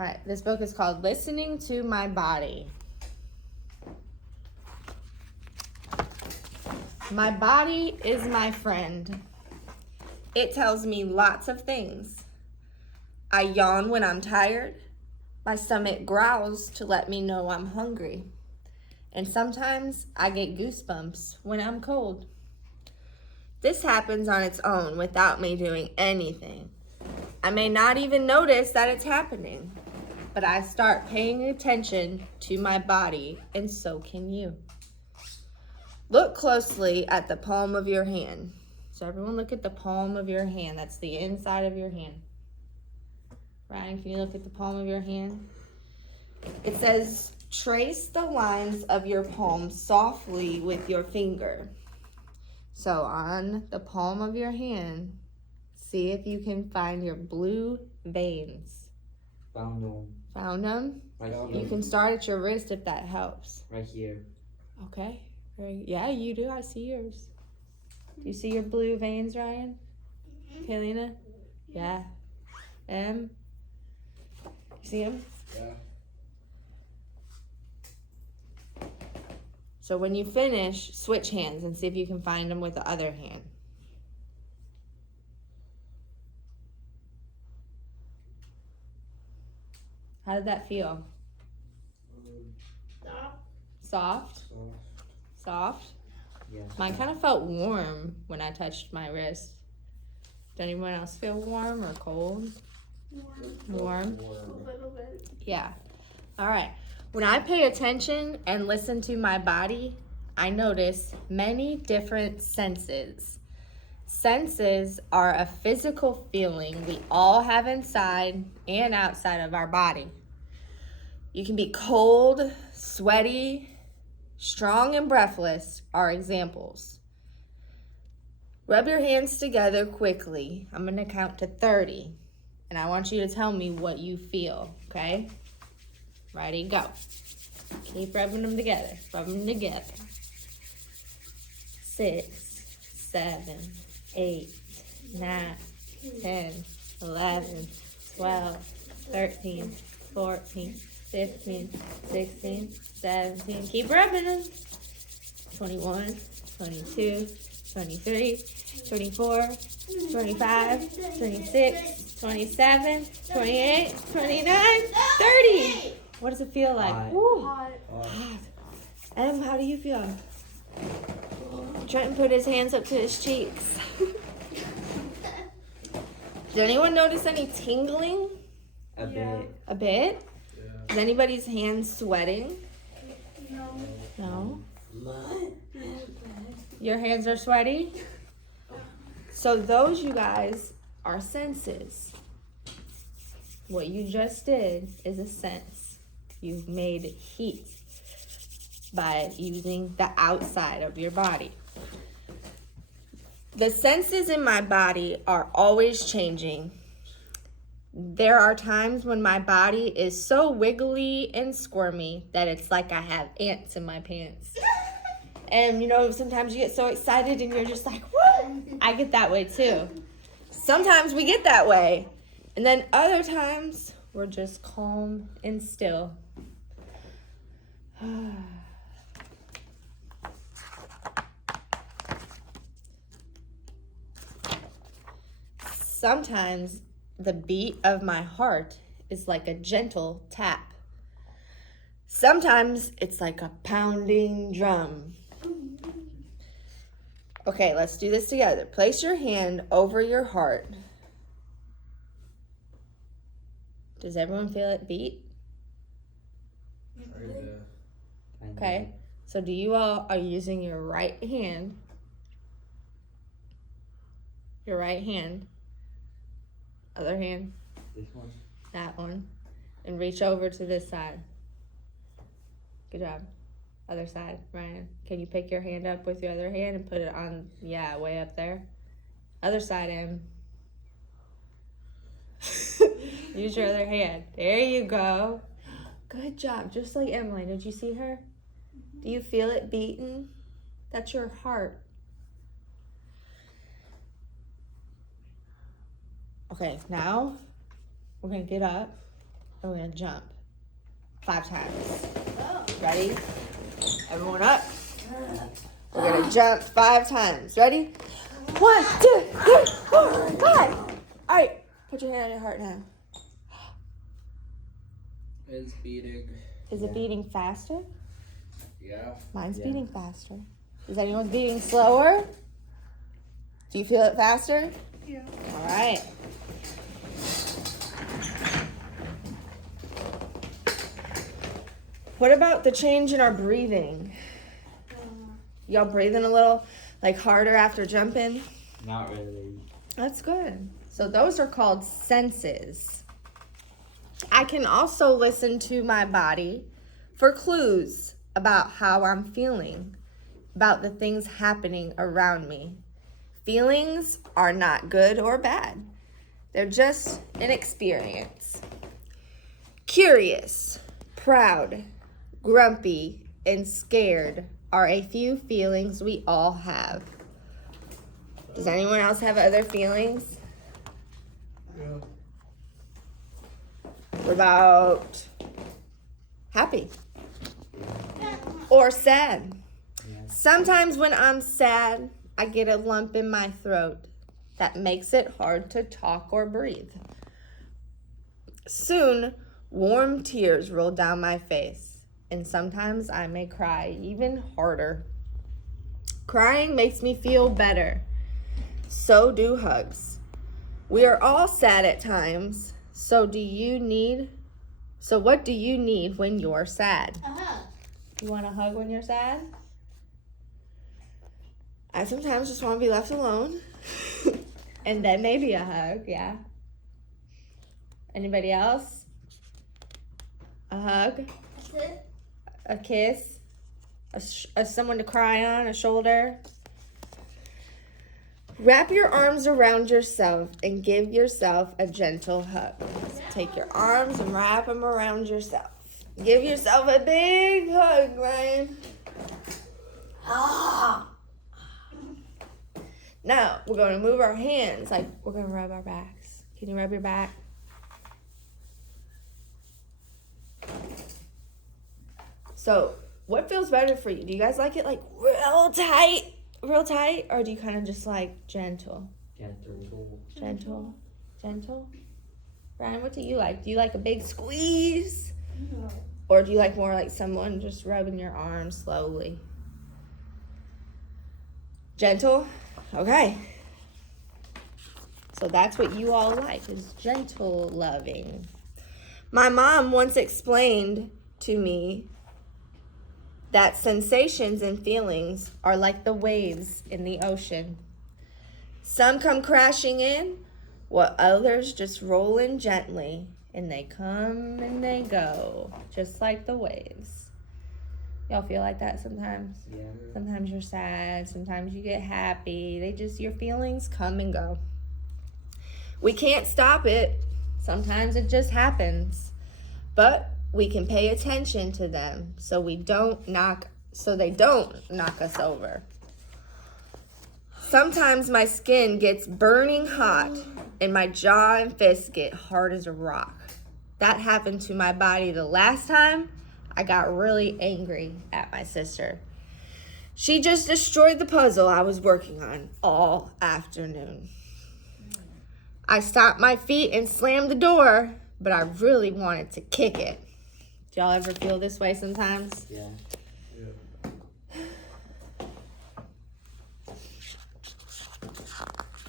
All right, this book is called Listening to My Body. My body is my friend. It tells me lots of things. I yawn when I'm tired. My stomach growls to let me know I'm hungry. And sometimes I get goosebumps when I'm cold. This happens on its own without me doing anything. I may not even notice that it's happening, but I start paying attention to my body, and so can you. Look closely at the palm of your hand. So everyone look at the palm of your hand. That's the inside of your hand. Ryan, can you look at the palm of your hand? It says, trace the lines of your palm softly with your finger. So on the palm of your hand, see if you can find your blue veins. Found them. Found them? Right here. You can start at your wrist if that helps. Right here. Okay. Yeah, you do. I see yours. Do you see your blue veins, Ryan? Kaylina? Yeah. You see them? Yeah. So when you finish, switch hands and see if you can find them with the other hand. How did that feel? Soft? Soft? Yeah. Mine kind of felt warm when I touched my wrist. Did anyone else feel warm or cold? Warm? A little bit. Yeah. All right. When I pay attention and listen to my body, I notice many different senses. Senses are a physical feeling we all have inside and outside of our body. You can be cold, sweaty, strong, and breathless are examples. Rub your hands together quickly. I'm going to count to 30, and I want you to tell me what you feel, okay? Ready, go. Keep rubbing them together. Rub them together. 6, 7, 8, 9, 10, 11, 12, 13, 14, 15, 16, 17. Keep rubbing them. 21, 22, 23, 24, 25, 26, 27, 28, 29, 30. What does it feel like? Hot. Woo. Hot. Em, how do you feel? Trenton put his hands up to his cheeks. Did anyone notice any tingling? A bit. A bit? Yeah. Is anybody's hands sweating? No. No. Your hands are sweaty? So those, you guys, are senses. What you just did is a sense. You've made heat by using the outside of your body. The senses in my body are always changing. There are times when my body is so wiggly and squirmy that it's like I have ants in my pants. And you know, sometimes you get so excited and you're just like, woo! I get that way too. Sometimes we get that way. And then other times we're just calm and still. Sometimes the beat of my heart is like a gentle tap. Sometimes it's like a pounding drum. Okay, let's do this together. Place your hand over your heart. Does everyone feel it beat? Okay, so do you all are using your right hand? Your right hand. Other hand. This one. That one. And reach over to this side. Good job. Other side, Ryan. Can you pick your hand up with your other hand and put it on, yeah, way up there? Other side, Em. Use your other hand. There you go. Good job. Just like Emily. Did you see her? Do you feel it beating? That's your heart. Okay, now we're going to get up and we're gonna jump 5 times. Oh. Ready? Everyone up. We're gonna jump 5 times. Ready? 1, 2, 3, 4, 5. All right, put your hand on your heart now. It's beating. Is it beating faster? Yeah. Mine's Yeah. beating faster. Is anyone's beating slower? Do you feel it faster? Yeah. All right. What about the change in our breathing? Y'all breathing a little like harder after jumping? Not really. That's good. So those are called senses. I can also listen to my body for clues about how I'm feeling, about the things happening around me. Feelings are not good or bad. They're just an experience. Curious, proud, grumpy, and scared are a few feelings we all have. Does anyone else have other feelings? Yeah. What about happy or sad? Yeah. Sometimes when I'm sad, I get a lump in my throat that makes it hard to talk or breathe. Soon, warm tears roll down my face, and sometimes I may cry even harder. Crying makes me feel better. So do hugs. We are all sad at times. So what do you need when you're sad? You want a hug when you're sad? I sometimes just want to be left alone. And then maybe a hug, yeah. Anybody else? A hug? That's it. A kiss? Someone to cry on, a shoulder? Wrap your arms around yourself and give yourself a gentle hug. Take your arms and wrap them around yourself. Give yourself a big hug, Ryan. Now, we're going to move our hands. Like, we're going to rub our backs. Can you rub your back? So, what feels better for you? Do you guys like it like real tight, or do you kind of just like gentle? Gentle? Ryan, what do you like? Do you like a big squeeze? No. Or do you like more like someone just rubbing your arm slowly? Gentle? Okay. So that's what you all like, is gentle loving. My mom once explained to me that sensations and feelings are like the waves in the ocean. Some come crashing in, while others just roll in gently, and they come and they go, just like the waves. Y'all feel like that sometimes? Yeah. Sometimes you're sad, sometimes you get happy. Your feelings come and go. We can't stop it. Sometimes it just happens. But we can pay attention to them so they don't knock us over. Sometimes my skin gets burning hot and my jaw and fists get hard as a rock. That happened to my body the last time I got really angry at my sister. She just destroyed the puzzle I was working on all afternoon. I stomped my feet and slammed the door, but I really wanted to kick it. Do y'all ever feel this way sometimes? Yeah.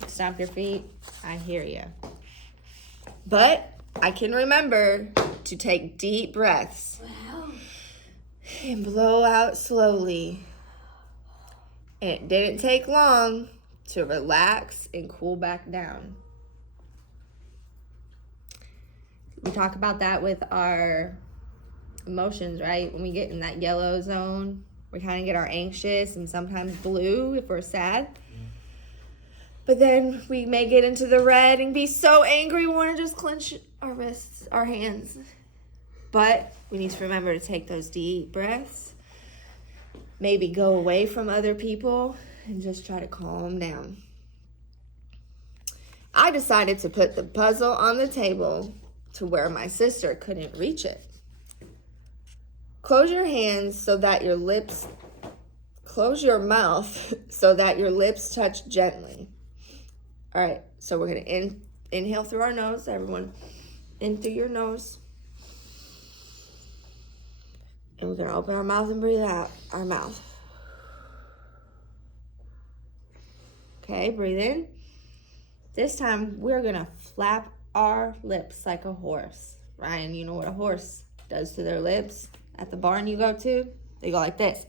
Stomp your feet. I hear you. But I can remember to take deep breaths and blow out slowly. And it didn't take long to relax and cool back down. We talk about that with our emotions, right? When we get in that yellow zone, we kind of get our anxious and sometimes blue if we're sad. But then we may get into the red and be so angry we want to just clench our wrists, our hands. But we need to remember to take those deep breaths. Maybe go away from other people and just try to calm down. I decided to put the puzzle on the table to where my sister couldn't reach it. Close your hands so that your lips, close your mouth so that your lips touch gently. All right, so we're going to inhale through our nose. Everyone, in through your nose. And we're going to open our mouth and breathe out our mouth. Okay, breathe in. This time, we're going to flap our lips like a horse. Ryan, you know what a horse does to their lips at the barn you go to? They go like this.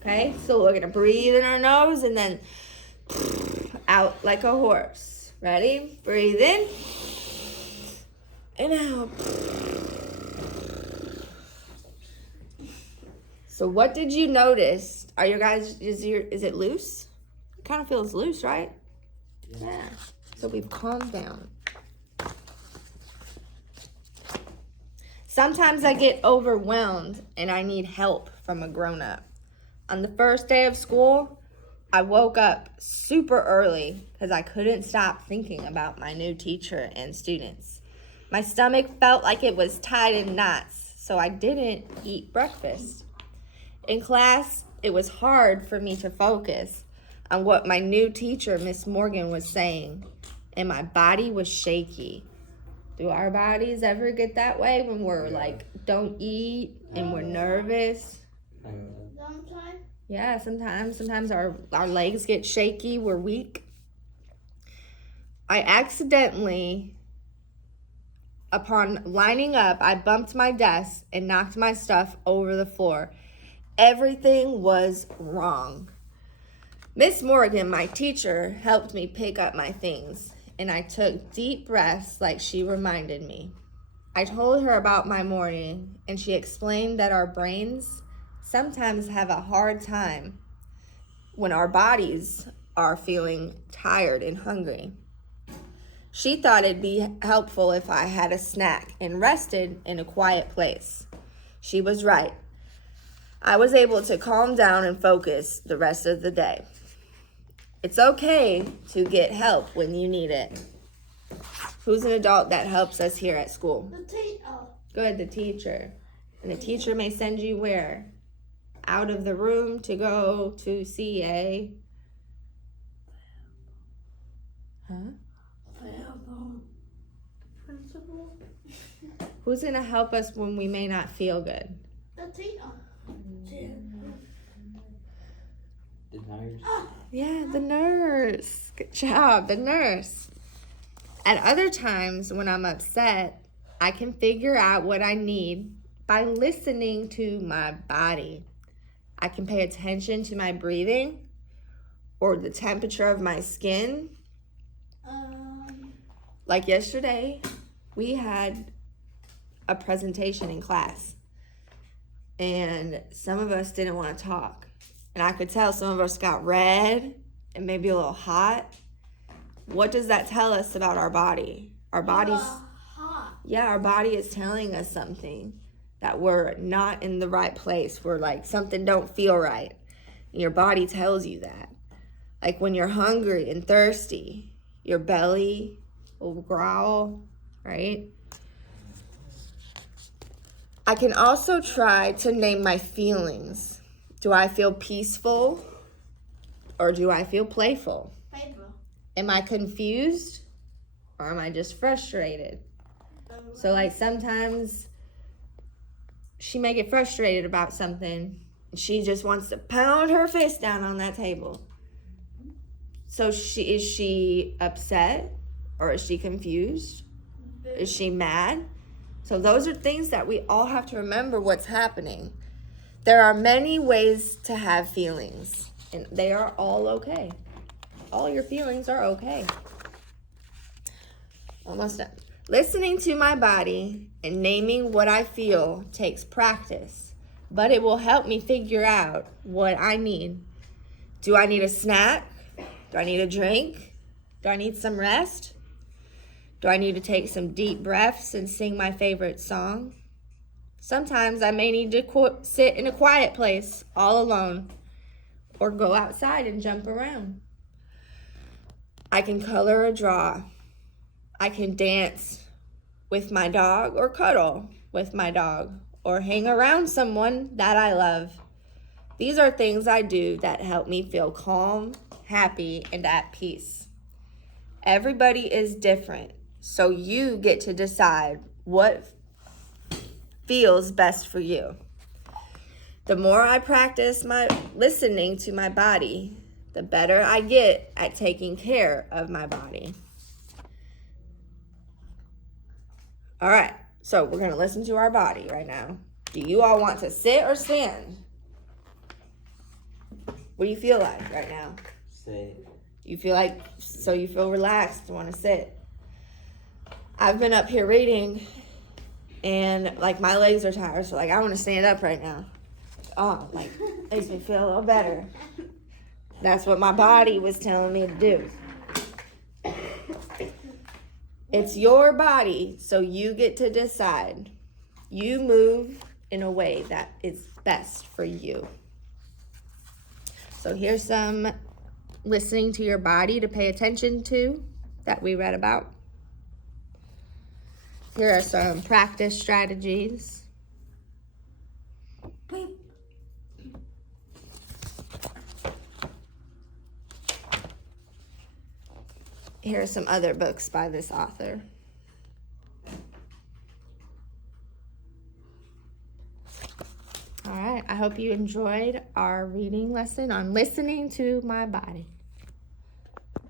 Okay, so we're going to breathe in our nose and then out like a horse. Ready? Breathe in. And out. So what did you notice? Are your guys, is it loose? It kind of feels loose, right? Yeah. So we've calmed down. Sometimes I get overwhelmed and I need help from a grown-up. On the first day of school, I woke up super early because I couldn't stop thinking about my new teacher and students. My stomach felt like it was tied in knots, so I didn't eat breakfast. In class, it was hard for me to focus on what my new teacher, Miss Morgan, was saying, and my body was shaky. Do our bodies ever get that way when we're like, don't eat and we're nervous? Sometimes. Yeah, sometimes our legs get shaky, we're weak. I accidentally, upon lining up, I bumped my desk and knocked my stuff over the floor. Everything was wrong. Miss Morgan, my teacher, helped me pick up my things, and I took deep breaths like she reminded me. I told her about my morning, and she explained that our brains sometimes have a hard time when our bodies are feeling tired and hungry. She thought it'd be helpful if I had a snack and rested in a quiet place. She was right. I was able to calm down and focus the rest of the day. It's okay to get help when you need it. Who's an adult that helps us here at school? The teacher. Good, the teacher. And the teacher may send you where? Out of the room to go to see a... Principal. Who's going to help us when we may not feel good? The teacher. The nurse. Yeah, the nurse. Good job, the nurse. At other times when I'm upset, I can figure out what I need by listening to my body. I can pay attention to my breathing or the temperature of my skin. Like yesterday, we had a presentation in class, and some of us didn't want to talk. And I could tell some of us got red and maybe a little hot. What does that tell us about our body? Our body's, yeah, our body is telling us something, that we're not in the right place. We're like, something don't feel right. And your body tells you that. Like when you're hungry and thirsty, your belly will growl, right? I can also try to name my feelings. Do I feel peaceful or do I feel playful? Paper. Am I confused or am I just frustrated? So like sometimes she may get frustrated about something and she just wants to pound her fist down on that table. So is she upset or is she confused? Is she mad? So those are things that we all have to remember what's happening. There are many ways to have feelings, and they are all okay. All your feelings are okay. Almost done. Listening to my body and naming what I feel takes practice, but it will help me figure out what I need. Do I need a snack? Do I need a drink? Do I need some rest? Do I need to take some deep breaths and sing my favorite song? Sometimes I may need to sit in a quiet place all alone or go outside and jump around. I can color or draw. I can dance with my dog or cuddle with my dog or hang around someone that I love. These are things I do that help me feel calm, happy, and at peace. Everybody is different, so you get to decide what feels best for you. The more I practice my listening to my body, the better I get at taking care of my body. All right, so we're going to listen to our body right now. Do you all want to sit or stand? What do you feel like right now? Say. You feel like, so you feel relaxed, want to sit. I've been up here reading and like my legs are tired, so like I want to stand up right now. Oh, like makes me feel a little better. That's what my body was telling me to do. It's your body, so you get to decide. You move in a way that is best for you. So here's some listening to your body to pay attention to that we read about. Here are some practice strategies. Here are some other books by this author. All right, I hope you enjoyed our reading lesson on listening to my body.